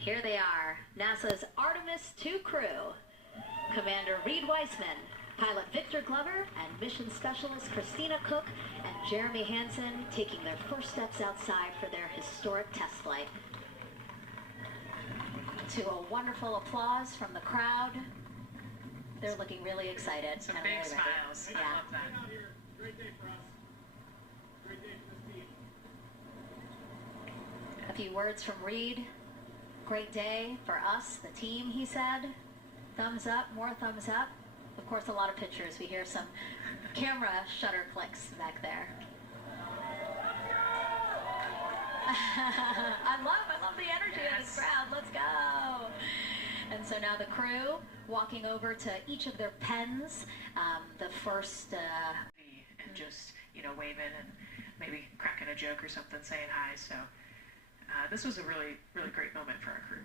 Here they are, NASA's Artemis II crew. Commander Reed Weissman, pilot Victor Glover, and mission specialist Christina Cook and Jeremy Hansen taking their first steps outside for their historic test flight. To a wonderful applause from the crowd. They're looking really excited. Some big smiles. Yeah. I love that. Great day for us. Great day for this team. A few words from Reed. Great day for us, the team, he said. Thumbs up, more thumbs up. Of course, a lot of pictures. We hear some camera shutter clicks back there. I love the energy of this crowd. Let's go. And so now the crew walking over to each of their pens. The first... and just, waving and maybe cracking a joke or something, saying hi. So this was a really, really great moment for our crew.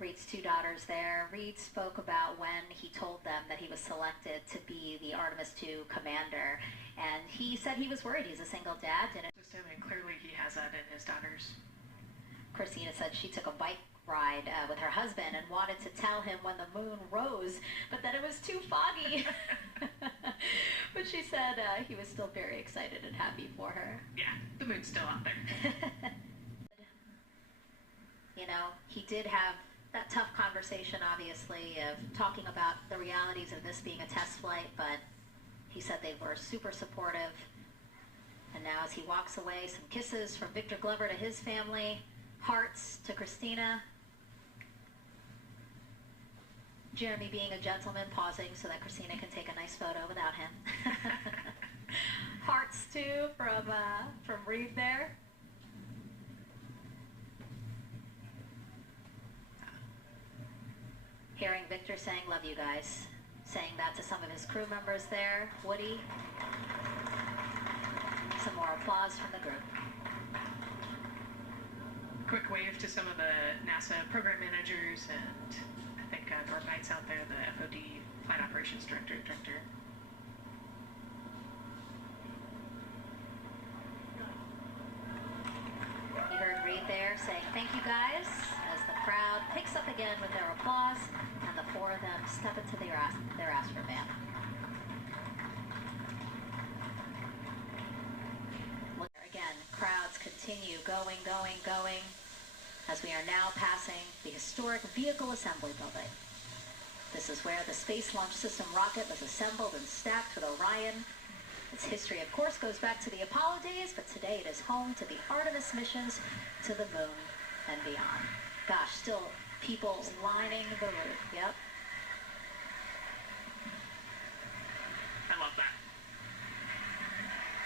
Reed's two daughters there. Reed spoke about when he told them that he was selected to be the Artemis II commander. And he said he was worried. He's a single dad. And clearly he has that in his daughters. Christina said she took a bike ride with her husband and wanted to tell him when the moon rose, but that it was too foggy. But she said he was still very excited and happy for her. Yeah, the moon's still out there. He did have that tough conversation, obviously, of talking about the realities of this being a test flight, but he said they were super supportive. And now as he walks away, some kisses from Victor Glover to his family, hearts to Christina. Jeremy being a gentleman, pausing so that Christina can take a nice photo without him. Hearts too from Reed there. Hearing Victor saying, "Love you guys," saying that to some of his crew members there. Woody. Some more applause from the group. Quick wave to some of the NASA program managers and I think Norm Knight's out there, the FOD Flight Operations Director. You heard Reed there saying, "Thank you guys," as the crowd picks up again with their applause, and the four of them step into their astrovan. Again, crowds continue going, as we are now passing the historic Vehicle Assembly Building. This is where the Space Launch System rocket was assembled and stacked with Orion. Its history, of course, goes back to the Apollo days, but today it is home to the Artemis missions to the moon and beyond. Gosh, still people lining the roof. Yep. I love that.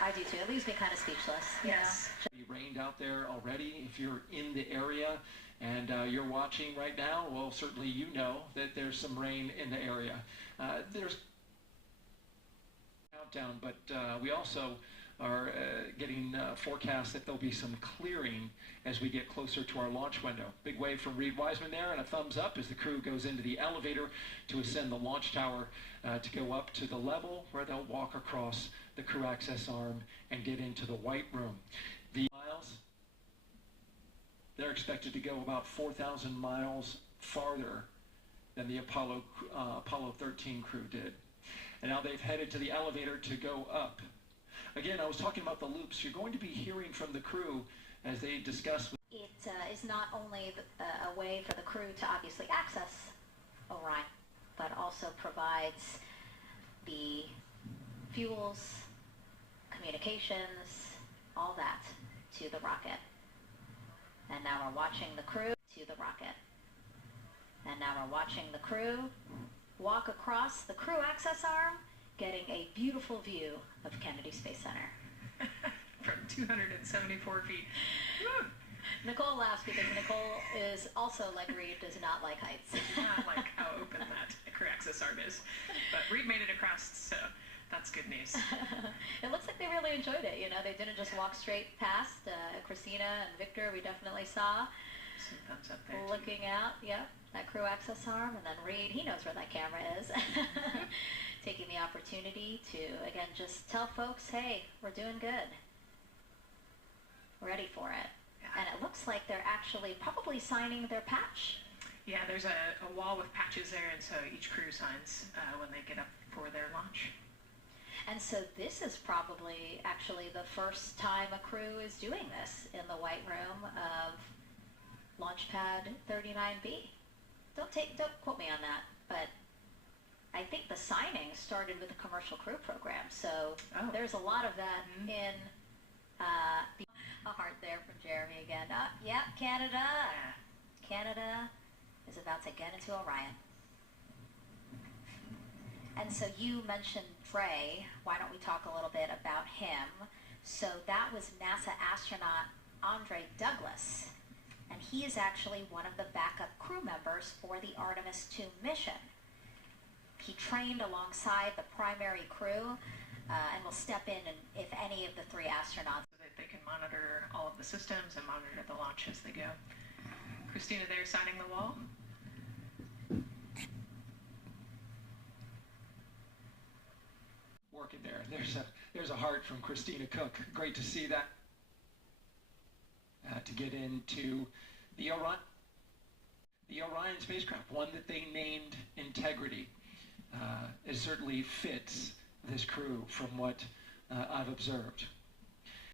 I do too. It leaves me kind of speechless. Yes. It rained out there already. If you're in the area and you're watching right now, well, certainly you know that there's some rain in the area. There's countdown, but we also are getting forecasts that there'll be some clearing as we get closer to our launch window. Big wave from Reed Weissman there, and a thumbs up as the crew goes into the elevator to ascend the launch tower to go up to the level where they'll walk across the crew access arm and get into the white room. The miles, they're expected to go about 4,000 miles farther than the Apollo 13 crew did. And now they've headed to the elevator to go up. Again, I was talking about the loops. You're going to be hearing from the crew as they discuss. It is not only a way for the crew to obviously access Orion, but also provides the fuels, communications, all that to the rocket. And now we're watching the crew to the rocket. And now we're watching the crew walk across the crew access arm, getting a beautiful view of Kennedy Space Center. From 274 feet. Nicole laughs because Nicole is also, like Reed, does not like heights. Not like how open that crew access arm is. But Reed made it across, so that's good news. It looks like they really enjoyed it. They didn't just walk straight past. Christina and Victor, we definitely saw. Some thumbs up there. Looking out, yep, that crew access arm. And then Reed, he knows where that camera is. Taking the opportunity to, again, just tell folks, hey, we're doing good. We're ready for it. Yeah. And it looks like they're actually probably signing their patch. Yeah, there's a wall with patches there, and so each crew signs when they get up for their launch. And so this is probably actually the first time a crew is doing this in the White Room of Launch Pad 39B. Don't quote me on that, but I think the signing started with the commercial crew program. So there's a lot of that in a heart there from Jeremy again. Yeah, Canada. Yeah. Canada is about to get into Orion. And so you mentioned Dre. Why don't we talk a little bit about him? So that was NASA astronaut Andre Douglas. And he is actually one of the backup crew members for the Artemis II mission. He trained alongside the primary crew and will step in and if any of the three astronauts. So that they can monitor all of the systems and monitor the launch as they go. Christina there signing the wall. Working there. There's a heart from Christina Cook. Great to see that. To get into the Orion spacecraft, one that they named Integrity. It certainly fits this crew from what I've observed.